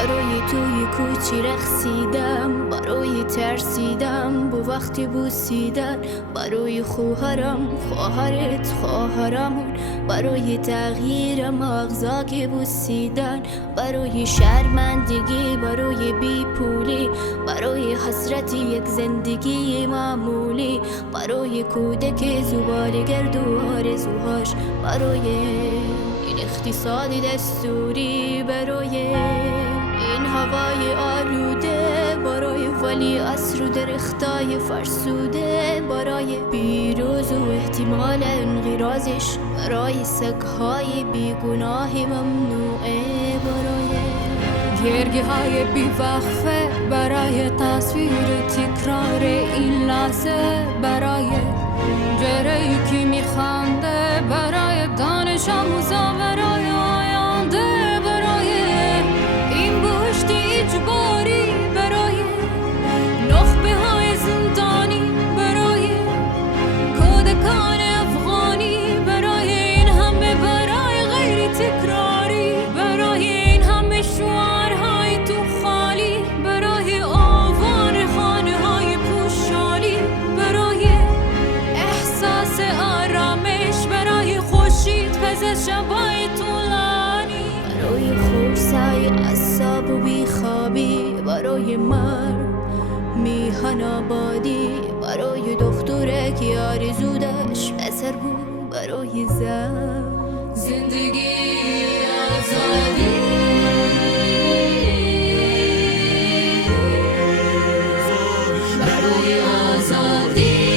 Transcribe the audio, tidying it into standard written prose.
برای توی کوچی رقصیدم، برای ترسیدم با وقتی بوسیدن، برای خواهرت خواهرمون، برای تغییر مغزا که بوسیدن، برای شرمندگی، برای بیپولی، برای حسرت یک زندگی معمولی، برای کودک زباله‌گرد و آرزوهاش، برای این اقتصاد دستوری، برای این هوای آلوده، برای ولی عصر و درختای فرسوده، برای پیروز و احتمال انقراضش، برای سگهای بیگناه ممنوعه، برای گرگی های بیوقفه، برای تصویر تکرار این لحظه، برای جره‌ای که میخنده، برای دانش آموزا، برای آینده، برای این بهشت اجباری، برای نخبه های زندانی، برای کودکان افغانی، برای این همه برای غیر تکراری، برای این همه شعارهای تو خالی، برای آوار خانه های پوشالی، برای احساس آرامش، برای خورشید پس از شبای طولانی، برای خورسای اعصاب و بیخوابی، برای مرد میهن آبادی، برای دختره که آرزو داشت پسر بود، برای زندگی آزادی، برای آزادی.